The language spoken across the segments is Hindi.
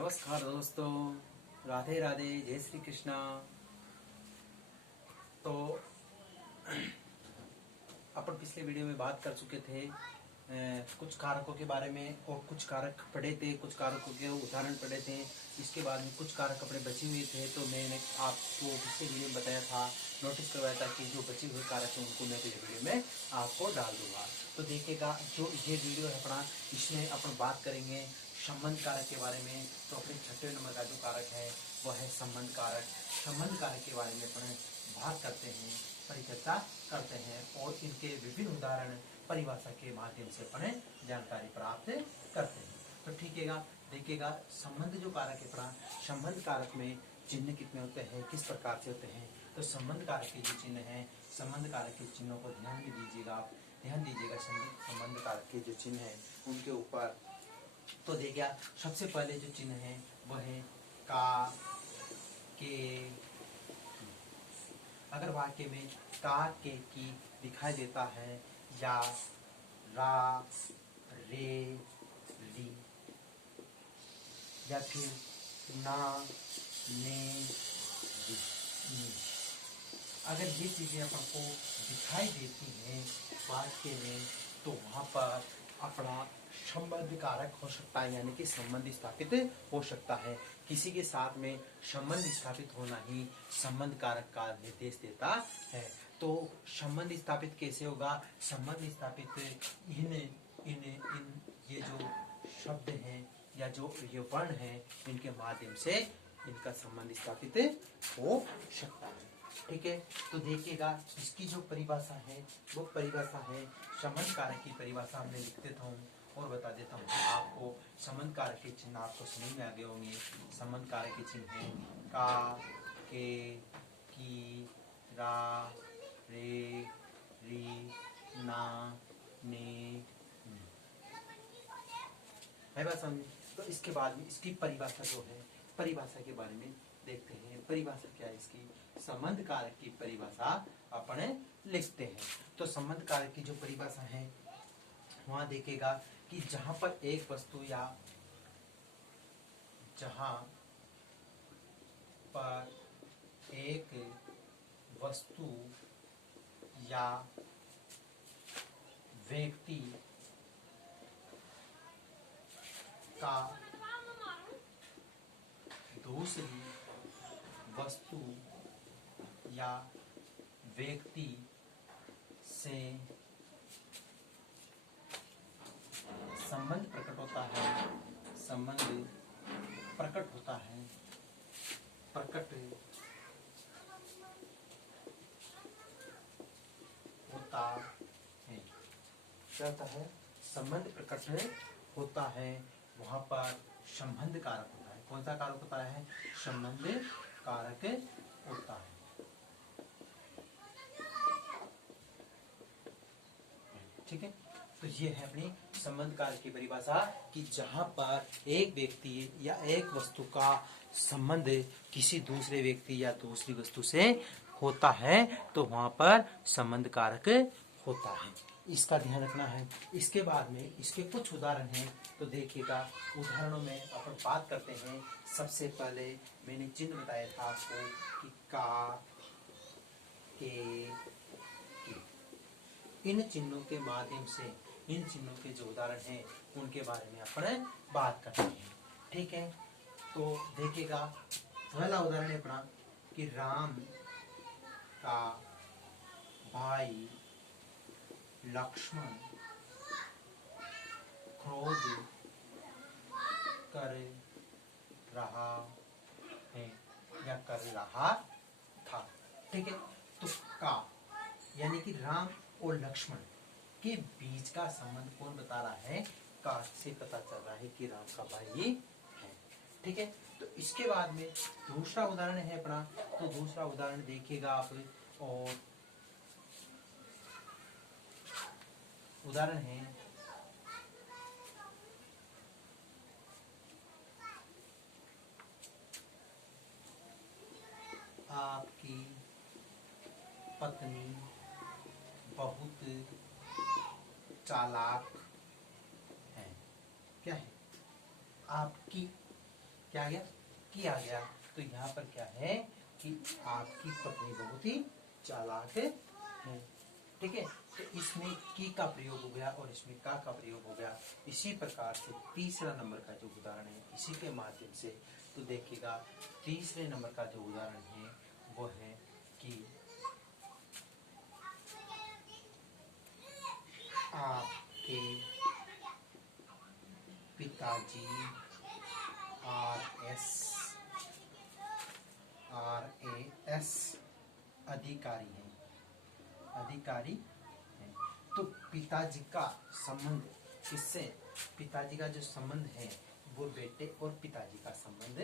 नमस्कार दोस्तों, राधे राधे, जय श्री कृष्णा। तो अपन पिछले वीडियो में बात कर चुके थे कुछ कारकों के बारे में, और कुछ कारक पढ़े थे, कुछ कारकों के उदाहरण पढ़े थे। इसके बाद में कुछ कारक अपने बचे हुए थे, तो मैंने आपको पिछले वीडियो में बताया था, नोटिस करवाया था कि जो बचे हुए कारक हैं उनको मैं इस वीडियो में आपको डाल दूंगा। तो देखिएगा, जो ये वीडियो है अपना, इसमें अपन बात करेंगे संबंध कारक के बारे में। तो अपने छठे नंबर का जो कारक है वह है संबंध कारक। संबंध कारक के बारे में अपन बात करते हैं, परिचर्चा करते हैं, और इनके विभिन्न उदाहरण परिभाषा के माध्यम से अपन जानकारी प्राप्त करते हैं। तो ठीकेगा, देखिएगा, संबंध जो कारक है अपना, संबंध कारक में चिन्ह कितने होते हैं, किस प्रकार से होते हैं। तो संबंध कारक के जो चिन्ह है, संबंध कारक के चिन्हों को ध्यान भी दीजिएगा, आप ध्यान दीजिएगा। संबंध कारक के जो चिन्ह है उनके ऊपर तो देखिए, सबसे पहले जो चिन्ह है वह है का, के, अगर वाक्य में का, के, की दिखाई देता है, या रा, रे, री, या फिर ना, ने, नी, अगर ये चीजें अपन को दिखाई देती हैं वाक्य में, तो वहां पर अपना संबंध कारक हो सकता है, यानी कि संबंध स्थापित हो सकता है। किसी के साथ में संबंध स्थापित होना ही संबंध कारक का निर्देश देता है। तो संबंध स्थापित कैसे होगा? संबंध स्थापित इन ये जो शब्द हैं या जो ये वर्ण हैं, इनके माध्यम से इनका संबंध स्थापित हो सकता है। ठीक है, तो देखिएगा, इसकी जो परिभाषा है वो परिभाषा है, संबंध कारक की परिभाषा मैं लिख देता हूँ और बता देता हूँ आपको। संबंध कारक के चिन्ह आपको समझ में आ गए होंगे। संबंध कारक के चिन्ह हैं का, के, की, रा, रे, री, ना, ने, नी। है बात समझ? तो इसके बाद में इसकी परिभाषा जो है, परिभाषा के बारे में देखते हैं। परिभाषा क्या है इसकी? संबंध कारक की परिभाषा अपने लिखते हैं। तो संबंध कारक की जो परिभाषा है वहां देखेगा कि जहां पर एक वस्तु या जहां पर एक वस्तु या व्यक्ति का दूसरी वस्तु या व्यक्ति से संबंध प्रकट होता है, संबंध प्रकट होता है, प्रकट होता है। क्या होता है? संबंध प्रकट होता है, वहां पर संबंध कारक होता है। कौन सा कारक होता है? संबंध कारक होता है। ठीक है, तो ये है अपनी संबंध कारक की परिभाषा कि जहां पर एक व्यक्ति या एक वस्तु का संबंध किसी दूसरे व्यक्ति या दूसरी वस्तु से होता है, तो वहां पर संबंध कारक होता है। इसका ध्यान रखना है। इसके बाद में इसके कुछ उदाहरण हैं, तो देखिएगा, उदाहरणों में अपन बात करते हैं। सबसे पहले मैंने चिन्ह बताया था आपको कि का, के, की। इन चिन्हों के माध्यम से, इन चिन्हों के जो उदाहरण हैं उनके बारे में अपन बात करते हैं। ठीक है, तो देखिएगा, पहला उदाहरण है अपना कि राम का भाई लक्ष्मण क्रोध कर रहा है या कर रहा था। ठीक है, तो का यानी कि राम और लक्ष्मण के बीच का संबंध कौन बता रहा है? का से पता चल रहा है कि राम का भाई है। ठीक है, तो इसके बाद में दूसरा उदाहरण है अपना। तो दूसरा उदाहरण देखिएगा आप, और उदाहरण है आपकी पत्नी बहुत चालाक है। क्या है? आपकी क्या आ गया, की आ गया। तो यहाँ पर क्या है कि आपकी पत्नी बहुत ही चालाक है, ठीक है। तो इसमें की का प्रयोग हो गया और इसमें का प्रयोग हो गया। इसी प्रकार से तीसरा नंबर का जो उदाहरण है इसी के माध्यम से, तो देखिएगा तीसरे नंबर का जो उदाहरण है वो है कि आपके पिताजी RAS अधिकारी हैं, अधिकारी हैं। तो पिताजी का संबंध किससे, पिताजी का जो संबंध है वो बेटे और पिताजी का संबंध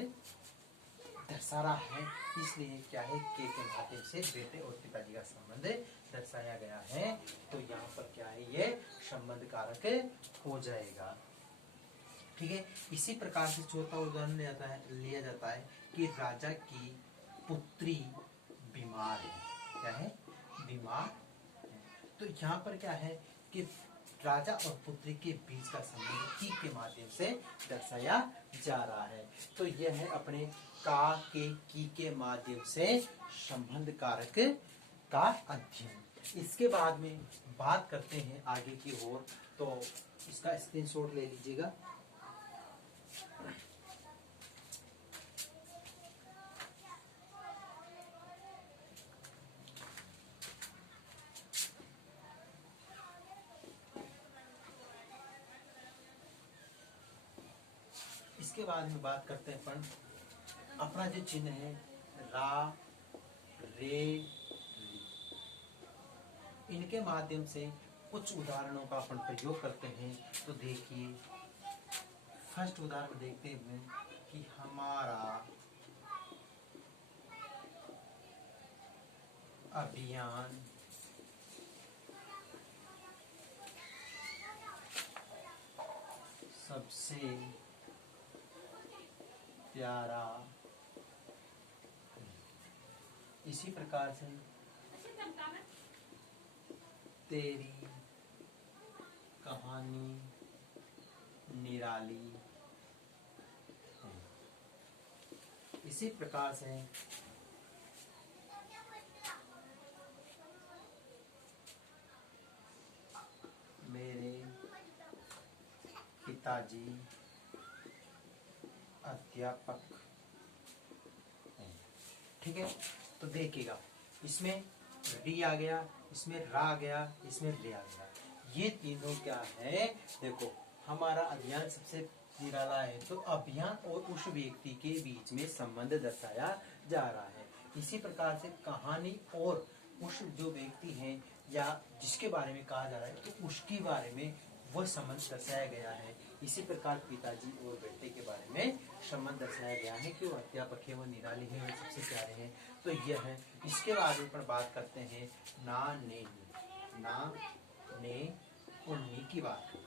दर्शा रहा है। इसलिए क्या है के माध्यम से बेटे और पिताजी का संबंध दर्शाया गया है। तो यहाँ पर क्या है, ये संबंध कारक हो जाएगा, ठीक है। इसी प्रकार से चौथा उदाहरण लिया जाता है कि राजा की पुत्री बीमार है, क्या है, बीमार है। तो यहाँ पर क्या है कि राजा और पुत्री के बीच का संबंध की के माध्यम से दर्शाया जा रहा है। तो यह है अपने का के की के माध्यम से संबंध कारक का अध्ययन। इसके बाद में बात करते हैं आगे की ओर, तो इसका स्क्रीनशॉट ले लीजिएगा। इसके बाद में बात करते हैं अपन अपना जो चिन्ह है रा, रे, री, इनके माध्यम से कुछ उदाहरणों का अपन प्रयोग करते हैं। तो देखिए फर्स्ट उदाहरण देखते हैं कि हमारा अभियान सबसे प्यारा, इसी प्रकार से तेरी कहानी निराली, इसी प्रकार से मेरे पिताजी अध्यापक हैं, ठीक है। तो देखिएगा इसमें री आ गया, इसमें रा आ गया, इसमें रे आ गया। ये तीनों क्या है, देखो हमारा अभियान सबसे निराला है, तो अभियान और उस व्यक्ति के बीच में संबंध दर्शाया जा रहा है। इसी प्रकार से कहानी और उस जो व्यक्ति है या जिसके बारे में कहा जा रहा है तो उसके बारे में वह संबंध दर्शाया गया है। इसी प्रकार पिताजी और बेटे के बारे में संबंध दर्शाया गया है कि वो अध्यापक है, वो निराली है, वो सबसे प्यारे हैं। तो यह है। इसके बाद में बात करते हैं ना, ने, ना, ने और नी की बात करते हैं।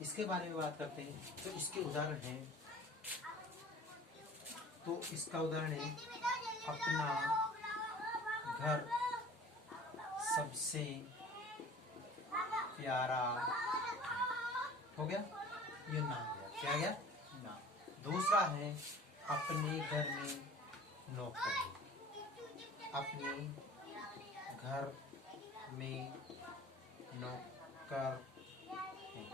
इसके बारे में बात करते हैं तो इसके उदाहरण हैं, तो इसका उदाहरण है अपना घर सबसे प्यारा, हो गया, ये ना गया, क्या गया, ना। दूसरा है अपने घर में नौकर, अपने घर में नौकर है,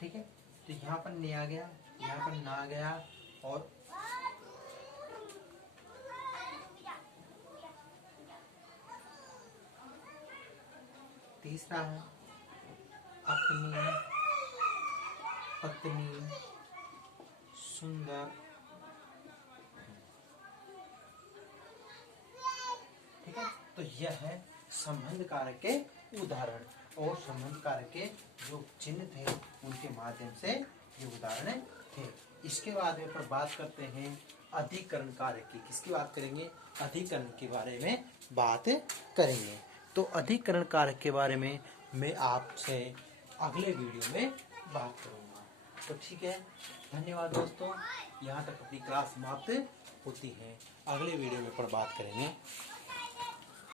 ठीक है। तो यहाँ पर ने आ गया, यहाँ पर ना गया, और तीसरा है अपनी पत्नी सुंदर, ठीक है। तो यह है संबंध कारक के उदाहरण, और संबंध कारक के जो चिन्ह थे उनके माध्यम से ये उदाहरण थे। इसके बाद में पर बात करते हैं अधिकरण कारक की। किसकी बात करेंगे, अधिकरण के बारे में बात करेंगे। तो अधिकरण कारक के बारे में मैं आपसे अगले वीडियो में बात करूंगा। तो ठीक है, धन्यवाद दोस्तों। यहाँ तक अपनी क्लास समाप्त होती है, अगले वीडियो में पर बात करेंगे।